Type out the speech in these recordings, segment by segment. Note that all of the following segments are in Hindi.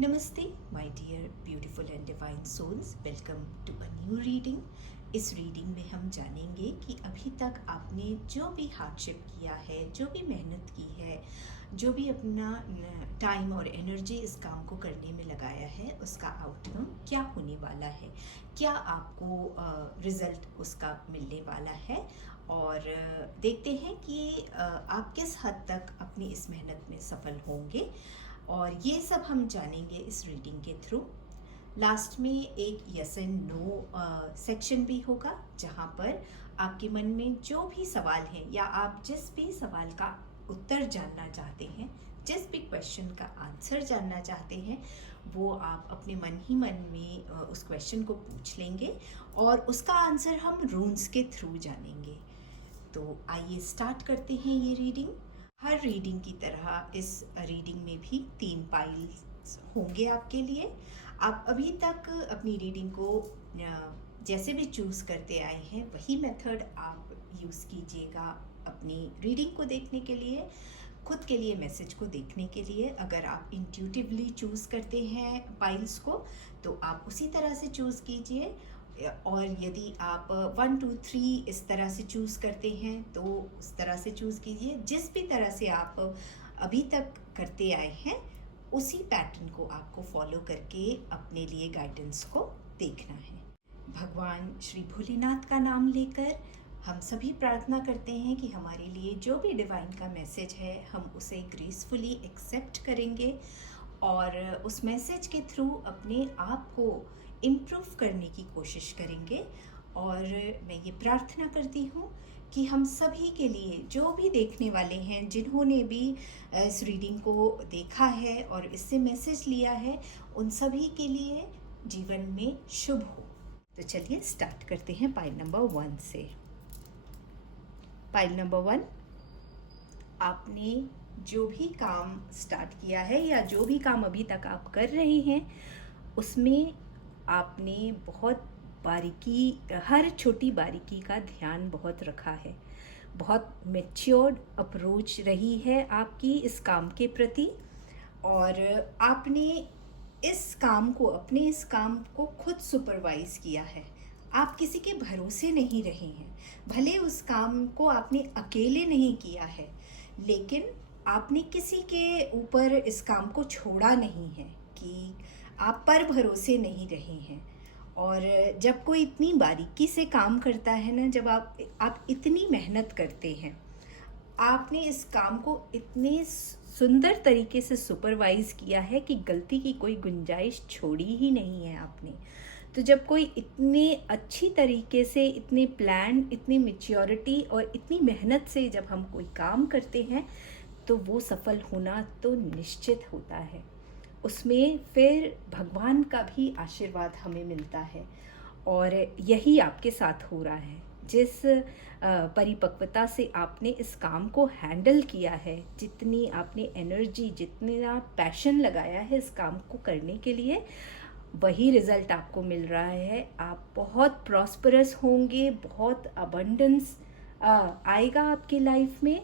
नमस्ते my dear beautiful and divine souls, welcome to a new reading. इस रीडिंग में हम जानेंगे कि अभी तक आपने जो भी हार्डशिप किया है, जो भी मेहनत की है, जो भी अपना टाइम और एनर्जी इस काम को करने में लगाया है, उसका आउटकम क्या होने वाला है, क्या आपको रिज़ल्ट उसका मिलने वाला है। और देखते हैं कि आप किस हद तक अपनी इस मेहनत में सफल होंगे। और ये सब हम जानेंगे इस रीडिंग के थ्रू। लास्ट में एक यस एंड नो सेक्शन भी होगा, जहाँ पर आपके मन में जो भी सवाल हैं या आप जिस भी सवाल का उत्तर जानना चाहते हैं, जिस भी क्वेश्चन का आंसर जानना चाहते हैं, वो आप अपने मन ही मन में उस क्वेश्चन को पूछ लेंगे और उसका आंसर हम रून्स के थ्रू जानेंगे। तो आइए स्टार्ट करते हैं ये रीडिंग। हर रीडिंग की तरह इस रीडिंग में भी 3 पाइल्स होंगे आपके लिए। आप अभी तक अपनी रीडिंग को जैसे भी चूज़ करते आए हैं, वही मेथड आप यूज़ कीजिएगा अपनी रीडिंग को देखने के लिए, खुद के लिए मैसेज को देखने के लिए। अगर आप इंट्यूटिवली चूज़ करते हैं पाइल्स को, तो आप उसी तरह से चूज़ कीजिए। और यदि आप 1 2 3 इस तरह से चूज़ करते हैं, तो उस तरह से चूज़ कीजिए। जिस भी तरह से आप अभी तक करते आए हैं, उसी पैटर्न को आपको फॉलो करके अपने लिए गाइडेंस को देखना है। भगवान श्री भोलेनाथ का नाम लेकर हम सभी प्रार्थना करते हैं कि हमारे लिए जो भी डिवाइन का मैसेज है, हम उसे ग्रेसफुली एक्सेप्ट करेंगे और उस मैसेज के थ्रू अपने आप को इम्प्रूव करने की कोशिश करेंगे। और मैं ये प्रार्थना करती हूँ कि हम सभी के लिए, जो भी देखने वाले हैं, जिन्होंने भी इस रीडिंग को देखा है और इससे मैसेज लिया है, उन सभी के लिए जीवन में शुभ हो। तो चलिए स्टार्ट करते हैं पाइल नंबर 1 से। पाइल नंबर 1, आपने जो भी काम स्टार्ट किया है या जो भी काम अभी तक आप कर रहे हैं, उसमें आपने बहुत बारीकी, हर छोटी बारीकी का ध्यान बहुत रखा है। बहुत मैच्योर्ड अप्रोच रही है आपकी इस काम के प्रति, और आपने अपने इस काम को खुद सुपरवाइज किया है। आप किसी के भरोसे नहीं रहे हैं। भले उस काम को आपने अकेले नहीं किया है, लेकिन आपने किसी के ऊपर इस काम को छोड़ा नहीं है कि आप पर भरोसे नहीं रहे हैं। और जब कोई इतनी बारीकी से काम करता है ना, जब आप इतनी मेहनत करते हैं, आपने इस काम को इतने सुंदर तरीके से सुपरवाइज किया है कि गलती की कोई गुंजाइश छोड़ी ही नहीं है आपने। तो जब कोई इतने अच्छी तरीके से, इतने प्लान, इतनी मैच्योरिटी और इतनी मेहनत से जब हम कोई काम करते हैं, तो वो सफल होना तो निश्चित होता है। उसमें फिर भगवान का भी आशीर्वाद हमें मिलता है, और यही आपके साथ हो रहा है। जिस परिपक्वता से आपने इस काम को हैंडल किया है, जितनी आपने एनर्जी, जितना पैशन लगाया है इस काम को करने के लिए, वही रिज़ल्ट आपको मिल रहा है। आप बहुत प्रॉस्परस होंगे, बहुत अबंडेंस आएगा आपकी लाइफ में,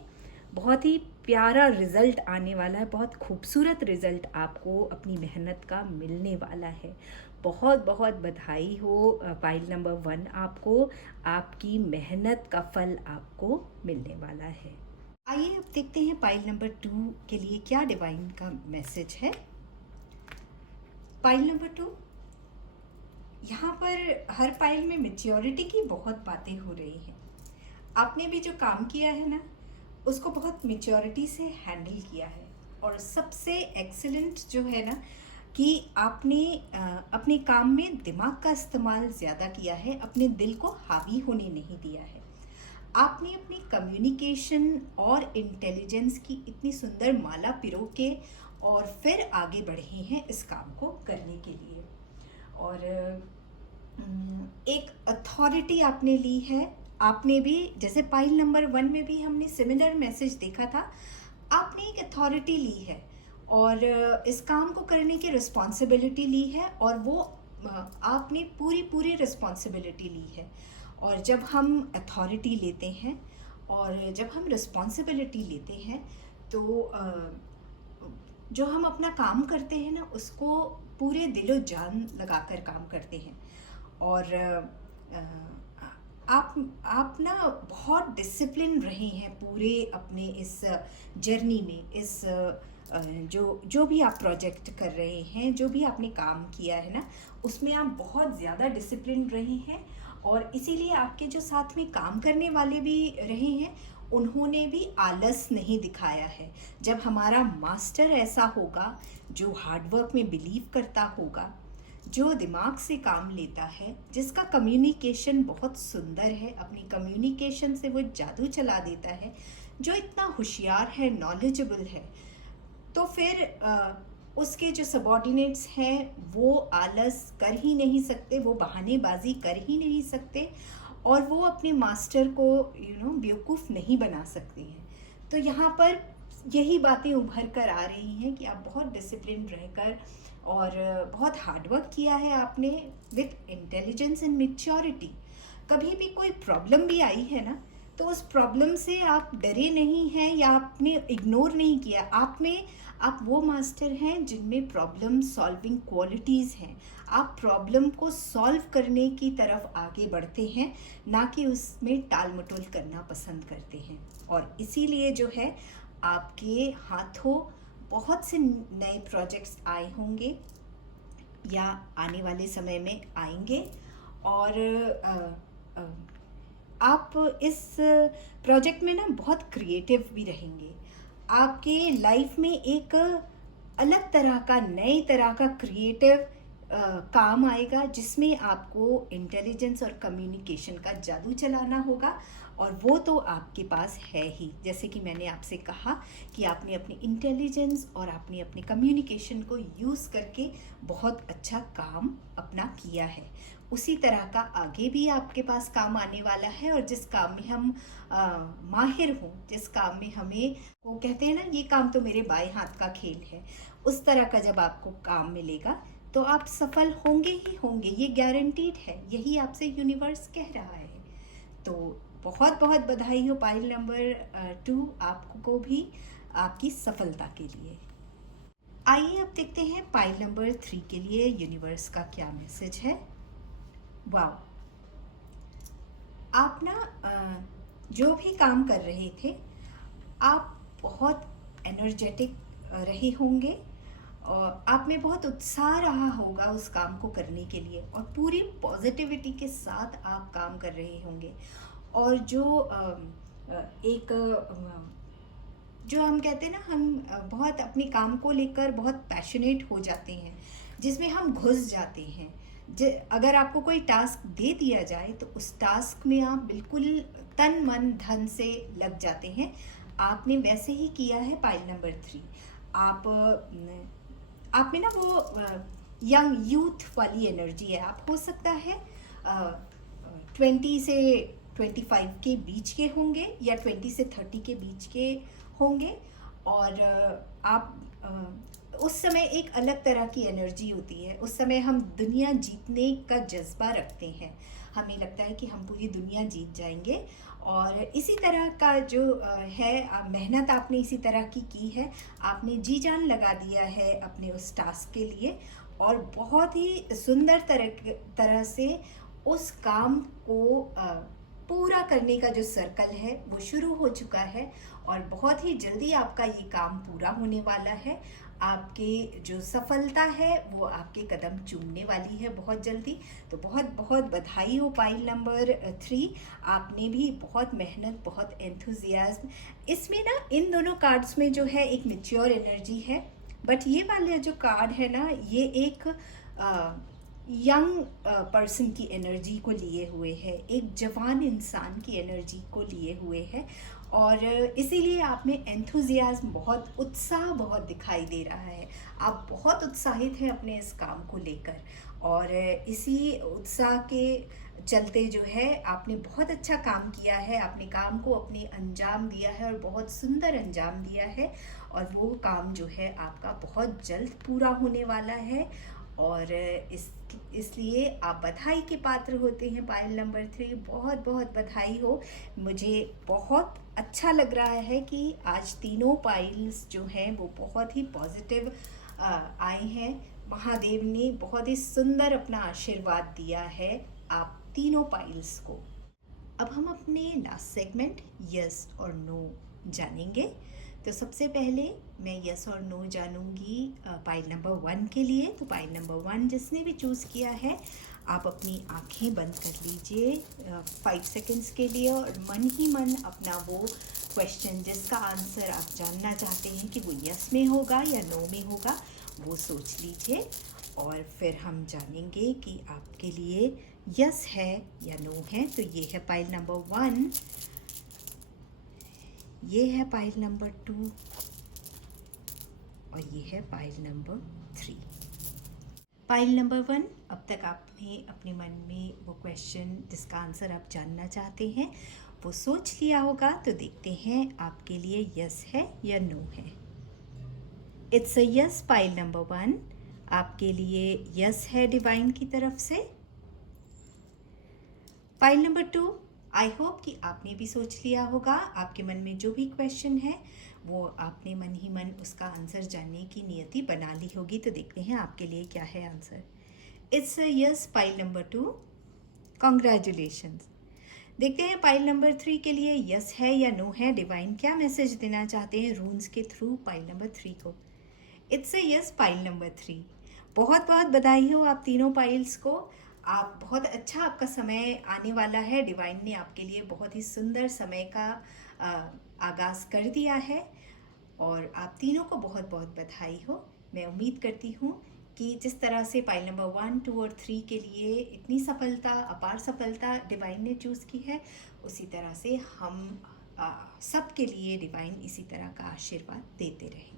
बहुत ही प्यारा रिज़ल्ट आने वाला है, बहुत खूबसूरत रिज़ल्ट आपको अपनी मेहनत का मिलने वाला है। बहुत बहुत बधाई हो पाइल नंबर 1 आपको, आपकी मेहनत का फल आपको मिलने वाला है। आइए अब देखते हैं पाइल नंबर 2 के लिए क्या डिवाइन का मैसेज है। पाइल नंबर 2, यहाँ पर हर पाइल में मैच्योरिटी की बहुत बातें हो रही हैं। आपने भी जो काम किया है ना, उसको बहुत मैच्योरिटी से हैंडल किया है। और सबसे एक्सीलेंट जो है ना, कि आपने अपने काम में दिमाग का इस्तेमाल ज़्यादा किया है, अपने दिल को हावी होने नहीं दिया है। आपने अपनी कम्युनिकेशन और इंटेलिजेंस की इतनी सुंदर माला पिरो के और फिर आगे बढ़े हैं इस काम को करने के लिए। और एक अथॉरिटी आपने ली है। आपने भी, जैसे पाइल नंबर 1 में भी हमने सिमिलर मैसेज देखा था, आपने एक अथॉरिटी ली है और इस काम को करने की रिस्पॉन्सिबिलिटी ली है, और वो आपने पूरी रिस्पॉन्सिबिलिटी ली है। और जब हम अथॉरिटी लेते हैं और जब हम रिस्पॉन्सिबिलिटी लेते हैं, तो जो हम अपना काम करते हैं ना, उसको पूरे दिलो जान लगाकर काम करते हैं। और आप ना बहुत डिसिप्लिन रहे हैं पूरे अपने इस जर्नी में, इस जो जो भी आप प्रोजेक्ट कर रहे हैं, जो भी आपने काम किया है ना, उसमें आप बहुत ज़्यादा डिसिप्लिन रहे हैं। और इसीलिए आपके जो साथ में काम करने वाले भी रहे हैं, उन्होंने भी आलस नहीं दिखाया है। जब हमारा मास्टर ऐसा होगा जो हार्डवर्क में बिलीव करता होगा, जो दिमाग से काम लेता है, जिसका कम्युनिकेशन बहुत सुंदर है, अपनी कम्युनिकेशन से वो जादू चला देता है, जो इतना होशियार है, नॉलेजेबल है, तो फिर उसके जो सबॉर्डिनेट्स हैं वो आलस कर ही नहीं सकते, वो बहानेबाजी कर ही नहीं सकते, और वो अपने मास्टर को बेवकूफ़ नहीं बना सकते हैं। तो यहाँ पर यही बातें उभर कर आ रही हैं कि आप बहुत डिसिप्लिन रहकर और बहुत हार्डवर्क किया है आपने विथ इंटेलिजेंस एंड मैच्योरिटी। कभी भी कोई प्रॉब्लम भी आई है ना, तो उस प्रॉब्लम से आप डरे नहीं हैं या आपने इग्नोर नहीं किया। आप वो मास्टर हैं जिनमें प्रॉब्लम सॉल्विंग क्वालिटीज़ हैं। आप प्रॉब्लम को सॉल्व करने की तरफ आगे बढ़ते हैं, ना कि उसमें टाल मटोल करना पसंद करते हैं। और इसीलिए जो है आपके हाथों बहुत से नए प्रोजेक्ट्स आए होंगे या आने वाले समय में आएंगे। और आप इस प्रोजेक्ट में ना बहुत क्रिएटिव भी रहेंगे। आपके लाइफ में एक अलग तरह का, नए तरह का क्रिएटिव काम आएगा, जिसमें आपको इंटेलिजेंस और कम्युनिकेशन का जादू चलाना होगा। और वो तो आपके पास है ही। जैसे कि मैंने आपसे कहा कि आपने अपनी इंटेलिजेंस और आपने अपने कम्युनिकेशन को यूज़ करके बहुत अच्छा काम अपना किया है, उसी तरह का आगे भी आपके पास काम आने वाला है। और जिस काम में हम माहिर हों, जिस काम में हमें वो कहते हैं ना, ये काम तो मेरे बाएं हाथ का खेल है, उस तरह का जब आपको काम मिलेगा तो आप सफल होंगे ही होंगे, ये गारंटीड है। यही आपसे यूनिवर्स कह रहा है। तो बहुत बहुत बधाई हो पाइल नंबर 2 आपको भी आपकी सफलता के लिए। आइए अब देखते हैं पाइल नंबर 3 के लिए यूनिवर्स का क्या मैसेज है। वाह, आप ना जो भी काम कर रहे थे, आप बहुत एनर्जेटिक रहे होंगे और आप में बहुत उत्साह रहा होगा उस काम को करने के लिए, और पूरी पॉजिटिविटी के साथ आप काम कर रहे होंगे। और एक जो हम कहते हैं ना, हम बहुत अपने काम को लेकर बहुत पैशनेट हो जाते हैं, जिसमें हम घुस जाते हैं। अगर आपको कोई टास्क दे दिया जाए तो उस टास्क में आप बिल्कुल तन मन धन से लग जाते हैं। आपने वैसे ही किया है पाइल नंबर 3। आप में ना वो यंग यूथ वाली एनर्जी है। आप हो सकता है 20 से 25 के बीच के होंगे या 20 से 30 के बीच के होंगे। और आप उस समय एक अलग तरह की एनर्जी होती है। उस समय हम दुनिया जीतने का जज्बा रखते हैं, हमें लगता है कि हम पूरी दुनिया जीत जाएंगे। और इसी तरह का जो है, मेहनत आपने इसी तरह की है। आपने जी जान लगा दिया है अपने उस टास्क के लिए, और बहुत ही सुंदर तरह से उस काम को पूरा करने का जो सर्कल है वो शुरू हो चुका है। और बहुत ही जल्दी आपका ये काम पूरा होने वाला है। आपके जो सफलता है वो आपके कदम चूमने वाली है बहुत जल्दी। तो बहुत बहुत बधाई हो पाइल नंबर 3। आपने भी बहुत मेहनत, बहुत एंथुजियाज्म। इसमें ना इन दोनों कार्ड्स में जो है एक मैच्योर एनर्जी है, बट ये वाला जो कार्ड है ना, ये एक यंग पर्सन की एनर्जी को लिए हुए है, एक जवान इंसान की एनर्जी को लिए हुए है। और इसीलिए आप में एंथुजियाज्म, बहुत उत्साह बहुत दिखाई दे रहा है। आप बहुत उत्साहित हैं अपने इस काम को लेकर, और इसी उत्साह के चलते जो है आपने बहुत अच्छा काम किया है। आपने काम को अपने अंजाम दिया है और बहुत सुंदर अंजाम दिया है। और वो काम जो है आपका बहुत जल्द पूरा होने वाला है। और इसलिए आप बधाई के पात्र होते हैं। पायल नंबर 3, बहुत बहुत बधाई हो। मुझे बहुत अच्छा लग रहा है कि आज तीनों पाइल्स जो हैं वो बहुत ही पॉजिटिव आए हैं। महादेव ने बहुत ही सुंदर अपना आशीर्वाद दिया है आप तीनों पाइल्स को। अब हम अपने लास्ट सेगमेंट यस और नो जानेंगे। तो सबसे पहले मैं यस और नो जानूंगी पाइल नंबर 1 के लिए। तो पाइल नंबर 1 जिसने भी चूज़ किया है, आप अपनी आंखें बंद कर लीजिए 5 सेकेंड्स के लिए और मन ही मन अपना वो क्वेश्चन जिसका आंसर आप जानना चाहते हैं कि वो यस में होगा या नो में होगा, वो सोच लीजिए। और फिर हम जानेंगे कि आपके लिए यस है या नो है। तो ये है पाइल नंबर 1, ये है पाइल नंबर 2 और ये है पाइल नंबर 3। पाइल नंबर 1, अब तक आपने अपने मन में वो क्वेश्चन जिसका आंसर आप जानना चाहते हैं वो सोच लिया होगा। तो देखते हैं आपके लिए यस है या नो है। It's a yes pile number 1, आपके लिए यस है डिवाइन की तरफ से। पाइल नंबर 2, आई होप कि आपने भी सोच लिया होगा। आपके मन में जो भी क्वेश्चन है वो आपने मन ही मन उसका आंसर जानने की नियति बना ली होगी। तो देखते हैं आपके लिए क्या है answer. It's a yes pile number 2, congratulations. देखते हैं पाइल नंबर 3 के लिए यस है या नो है। डिवाइन क्या मैसेज देना चाहते हैं रून्स के थ्रू पाइल नंबर 3 को। It's a yes pile number 3, बहुत बहुत बधाई हो आप तीनों पाइल्स को। आप बहुत अच्छा, आपका समय आने वाला है। डिवाइन ने आपके लिए बहुत ही सुंदर समय का आगाज़ कर दिया है और आप तीनों को बहुत बहुत बधाई हो। मैं उम्मीद करती हूँ कि जिस तरह से पाइल नंबर 1, 2 और 3 के लिए इतनी सफलता, अपार सफलता डिवाइन ने चूज़ की है, उसी तरह से हम सब के लिए डिवाइन इसी तरह का आशीर्वाद देते रहें।